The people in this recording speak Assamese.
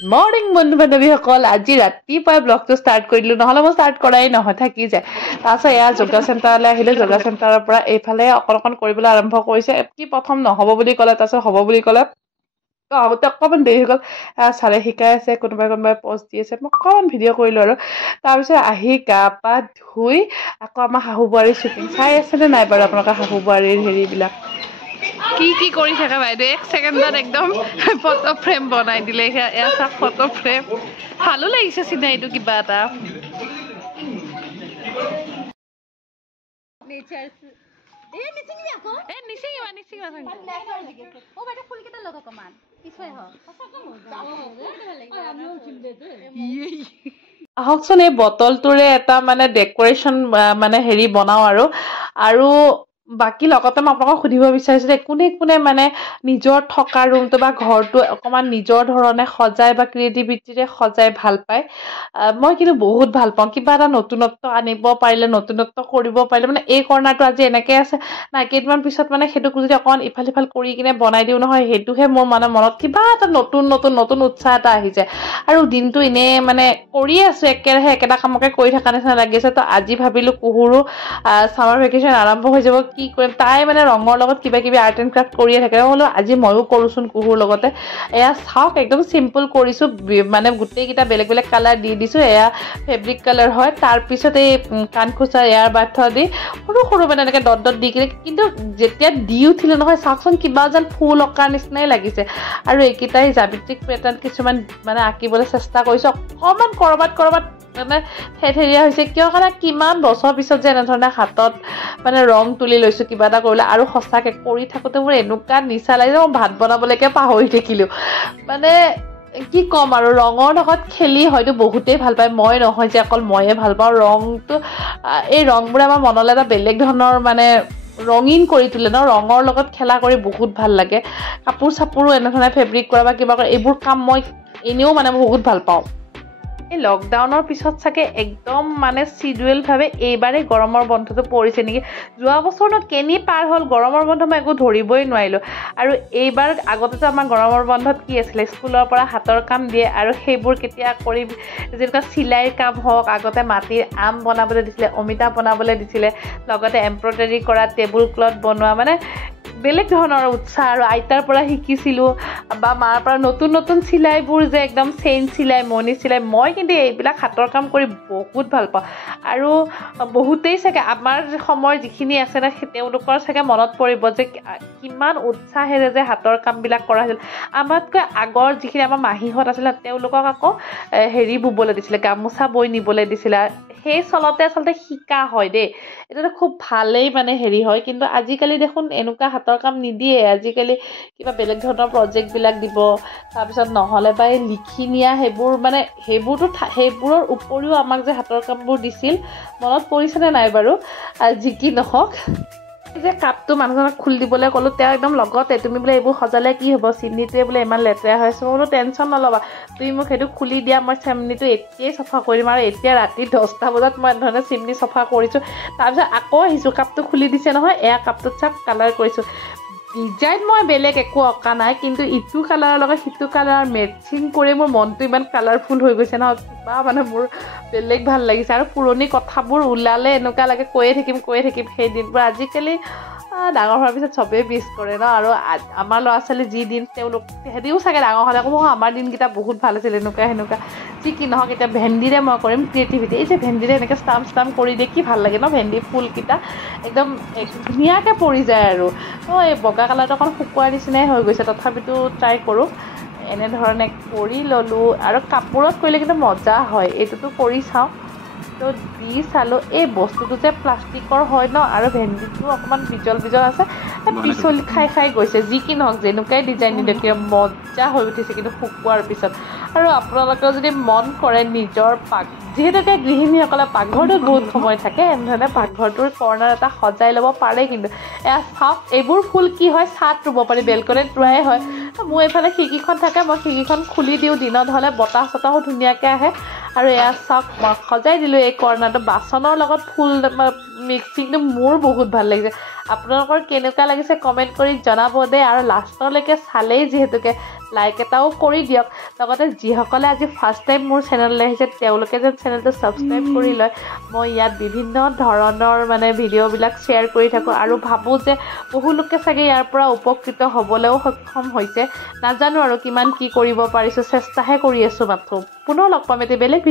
মৰ্নিং বন্ধু বান্ধৱীসকল আজি ৰাতিপুৱাই ব্লগটো ষ্টাৰ্ট কৰিলোঁ নহ'লে মই ষ্টাৰ্ট কৰাই নহয় থাকি যায় তাৰপিছত এয়া যোগা চেণ্টাৰলৈ আহিলোঁ যোগা চেণ্টাৰৰ পৰা এইফালে অকণ কৰিবলৈ আৰম্ভ কৰিছে কি প্ৰথম নহ'ব বুলি ক'লে তাৰপিছত হ'ব বুলি ক'লে আহোঁতে অকণমান দেৰি হৈ গ'ল ছাৰে শিকাই আছে কোনোবাই পষ্ট দি আছে মই অকণমান ভিডিঅ' কৰিলোঁ আৰু তাৰপিছত আহি গা পা ধুই আকৌ আমাৰ শাহু বোৱাৰীৰ শ্বুটিং চাই আছেনে নাই বাৰু আপোনালোকৰ শাহু বোৱাৰীৰ হেৰিবিলাক কি কৰি থাকে বাইদেউ এক ছেকেণ্ডত একদম ফটো ফ্ৰেম বনাই দিলে এয়া চাওক ফটো ফ্ৰেম ভালো লাগিছে চিনাৰীটো কিবা এটা আহকচোন এই বটলটোৰে এটা মানে ডেকৰেশ্যন মানে হেৰি বনাওঁ আৰু বাকী লগতে মই আপোনালোকক সুধিব বিচাৰিছোঁ যে কোনে কোনে মানে নিজৰ থকা ৰুমটো বা ঘৰটো অকণমান নিজৰ ধৰণে সজাই বা ক্ৰিয়েটিভিটিৰে সজাই ভাল পায় মই কিন্তু বহুত ভাল পাওঁ কিবা এটা নতুনত্ব আনিব পাৰিলে নতুনত্ব কৰিব পাৰিলে মানে এই কৰ্ণাৰটো আজি এনেকৈ আছে নাই কেইদিনমান পিছত মানে সেইটোক যদি অকণমান ইফাল সিফাল কৰি কিনে বনাই দিওঁ নহয় সেইটোহে মোৰ মানে মনত কিবা এটা নতুন উৎসাহ এটা আহি যায় আৰু দিনটো এনেই মানে কৰিয়ে আছোঁ একেৰাহে একেটা কামকে কৰি থকা নিচিনা লাগিছে তো আজি ভাবিলোঁ কুহুৰো ছামাৰ ভেকেশ্যন আৰম্ভ হৈ যাব কি কৰিম তাই মানে ৰঙৰ লগত কিবা কিবি আৰ্ট এণ্ড ক্ৰাফ্ট কৰিয়ে থাকে বোলো আজি ময়ো কৰোঁচোন কুহুৰ লগতে এয়া চাওক একদম চিম্পল কৰিছোঁ মানে গোটেইকেইটা বেলেগ বেলেগ কালাৰ দি দিছোঁ এয়া ফেব্ৰিক কালাৰ হয় তাৰপিছত এই কাণখোচা এয়াৰ বাৰ্থ দি সৰু মানে এনেকৈ ডট দি কিনে কিন্তু যেতিয়া দি উঠিলোঁ নহয় চাওকচোন কিবা যেন ফুল অঁকাৰ নিচিনাই লাগিছে আৰু এইকেইটাই জাবিত্ৰিক পেটাৰ্ণ কিছুমান মানে আঁকিবলৈ চেষ্টা কৰিছোঁ অকণমান ক'ৰবাত মানে থেথেৰীয়া হৈছে কিয় কাৰণে কিমান বছৰ পিছত যে এনেধৰণে হাতত মানে ৰং তুলি লৈছোঁ কিবা এটা কৰিলে আৰু সঁচাকৈ কৰি থাকোঁতে মোৰ এনেকুৱা নিচা লাগিছে মই ভাত বনাবলৈকে পাহৰি থাকিলোঁ মানে কি ক'ম আৰু ৰঙৰ লগত খেলি হয়তো বহুতেই ভাল পায় মই নহয় যে অকল ময়ে ভাল পাওঁ ৰংটো এই ৰংবোৰে আমাৰ মনলৈ এটা বেলেগ ধৰণৰ মানে ৰঙীন কৰি তোলে ন ৰঙৰ লগত খেলা কৰি বহুত ভাল লাগে কাপোৰ চাপোৰো এনেধৰণে ফেব্ৰিক কৰা বা কিবা কৰা এইবোৰ কাম মই এনেও মানে বহুত ভাল পাওঁ এই লকডাউনৰ পিছত চাগে একদম মানে চিডুৱেলভাৱে এইবাৰেই গৰমৰ বন্ধটো পৰিছে নেকি যোৱা বছৰনো কেনি পাৰ হ'ল গৰমৰ বন্ধ মই একো ধৰিবই নোৱাৰিলোঁ আৰু এইবাৰ আগতেতো আমাৰ গৰমৰ বন্ধত কি আছিলে স্কুলৰ পৰা হাতৰ কাম দিয়ে আৰু সেইবোৰ কেতিয়া কৰি যেনেকুৱা চিলাইৰ কাম হওক আগতে মাটিৰ আম বনাবলৈ দিছিলে অমিতা বনাবলৈ দিছিলে লগতে এম্ব্ৰইডাৰী কৰা টেবুল ক্লথ বনোৱা মানে বেলেগ ধৰণৰ উৎসাহ আৰু আইতাৰ পৰা শিকিছিলোঁ বা মাৰ পৰা নতুন চিলাইবোৰ যে একদম চেইন চিলাই মণি চিলাই মই কিন্তু এইবিলাক হাতৰ কাম কৰি বহুত ভাল পাওঁ আৰু বহুতেই চাগে আমাৰ সময়ৰ যিখিনি আছে না তেওঁলোকৰ চাগে মনত পৰিব যে কিমান উৎসাহেৰে যে হাতৰ কামবিলাক কৰা হৈছিল আমাতকৈ আগৰ যিখিনি আমাৰ মাহীহঁত আছিলে তেওঁলোকক আকৌ হেৰি বুবলৈ দিছিলে গামোচা বৈ নিবলৈ দিছিলে সেই চলতে আচলতে শিকা হয় দেই এইটো খুব ভালেই মানে হেৰি হয় কিন্তু আজিকালি দেখোন এনেকুৱা হাতৰ কাম নিদিয়ে আজিকালি কিবা বেলেগ ধৰণৰ প্ৰজেক্টবিলাক দিব তাৰপিছত নহ'লে বা এই লিখি নিয়া সেইবোৰ মানে সেইবোৰৰ উপৰিও আমাক যে হাতৰ কামবোৰ দিছিল মনত পৰিছেনে নাই বাৰু যি কি নহওক এই যে কাপটো মানুহজনক খুলি দিবলৈ ক'লোঁ তেওঁ একদম লগতে তুমি বোলে এইবোৰ সজালে কি হ'ব চিমনিটোৱে বোলে ইমান লেতেৰা হৈ আছে মই বোলো টেনশ্যন নল'বা তুমি মোক সেইটো খুলি দিয়া মই চিমনিটো এতিয়াই চফা কৰি দিম আৰু এতিয়া ৰাতি 10টা বজাত মই এনেধৰণে চিমনি চফা কৰিছোঁ তাৰপিছত আকৌ আহিছোঁ কাপটো খুলি দিছে নহয় এয়া কাপটোত চাওক কালাৰ কৰিছোঁ ডিজাইন মই বেলেগ একো অঁকা নাই কিন্তু ইটো কালাৰৰ লগত সিটো কালাৰ মেচিং কৰি মোৰ মনটো ইমান কালাৰফুল হৈ গৈছে নহয় কিবা মানে মোৰ বেলেগ ভাল লাগিছে আৰু পুৰণি কথাবোৰ ওলালে এনেকুৱা লাগে কৈয়ে থাকিম সেই দিনবোৰ আজিকালি ডাঙৰ হোৱাৰ পিছত চবেই মিছ কৰে ন আৰু আমাৰ ল'ৰা ছোৱালী যি দিন তেওঁলোক সিহঁতিও চাগে ডাঙৰ হ'লে আকৌ আমাৰ দিনকেইটা বহুত ভাল আছিল এনেকুৱা যি কি নহওক এতিয়া ভেন্দিৰে মই কৰিম ক্ৰিয়েটিভিটি এই যে ভেন্দিৰে এনেকৈ ষ্টাম্প কৰি দিয়ে কি ভাল লাগে ন ভেন্দি ফুলকেইটা একদম ধুনীয়াকৈ পৰি যায় আৰু এই বগা কালাৰটো অকণ শুকোৱাৰ নিচিনাই হৈ গৈছে তথাপিতো ট্ৰাই কৰোঁ এনেধৰণে কৰি ল'লোঁ আৰু কাপোৰত কৰিলে কিন্তু মজা হয় এইটোতো কৰি চাওঁ তো দি চালোঁ এই বস্তুটো যে প্লাষ্টিকৰ হয় ন আৰু ভেন্দিটো অকণমান বিজল আছে পিছলি খাই গৈছে যি কি নহওক যেনেকুৱাই ডিজাইন নিদিয়ক কিয় মজা হৈ উঠিছে কিন্তু শুকোৱাৰ পিছত আৰু আপোনালোকেও যদি মন কৰে নিজৰ যিহেতুকে গৃহিণীসকলে পাকঘৰটোত বহুত সময় থাকে এনেধৰণে পাকঘৰটোৰ কৰ্ণাৰ এটা সজাই ল'ব পাৰে কিন্তু এয়া চাওক এইবোৰ ফুল কি হয় ছাদ ৰুব পাৰি বেলকনিত ৰুৱাই হয় মোৰ এইফালে খিৰিকীখন থাকে মই খিৰিকীখন খুলি দিওঁ দিনত হ'লে বতাহ চতাহো ধুনীয়াকৈ আহে আৰু এয়া চাওক মই সজাই দিলোঁ এই কৰ্ণাৰটো বাচনৰ লগত ফুল মিক্সিংটো মোৰ বহুত ভাল লাগিছে আপোনালোকৰ কেনেকুৱা লাগিছে কমেণ্ট কৰি জনাব দেই আৰু লাষ্টলৈকে চালেই যিহেতুকে লাইক এটাও কৰি দিয়ক লগতে যিসকলে আজি ফাৰ্ষ্ট টাইম মোৰ চেনেললৈ আহিছে তেওঁলোকে যেন চেনেলটো ছাবস্ক্ৰাইব কৰি লয় মই ইয়াত বিভিন্ন ধৰণৰ মানে ভিডিঅ'বিলাক শ্বেয়াৰ কৰি থাকোঁ আৰু ভাবোঁ যে বহু লোকে চাগে ইয়াৰ পৰা উপকৃত হ'বলৈও সক্ষম হৈছে নাজানো আৰু কিমান কি কৰিব পাৰিছোঁ চেষ্টাহে কৰি আছোঁ মাথো পুনৰ লগ পাম এটি বেলেগ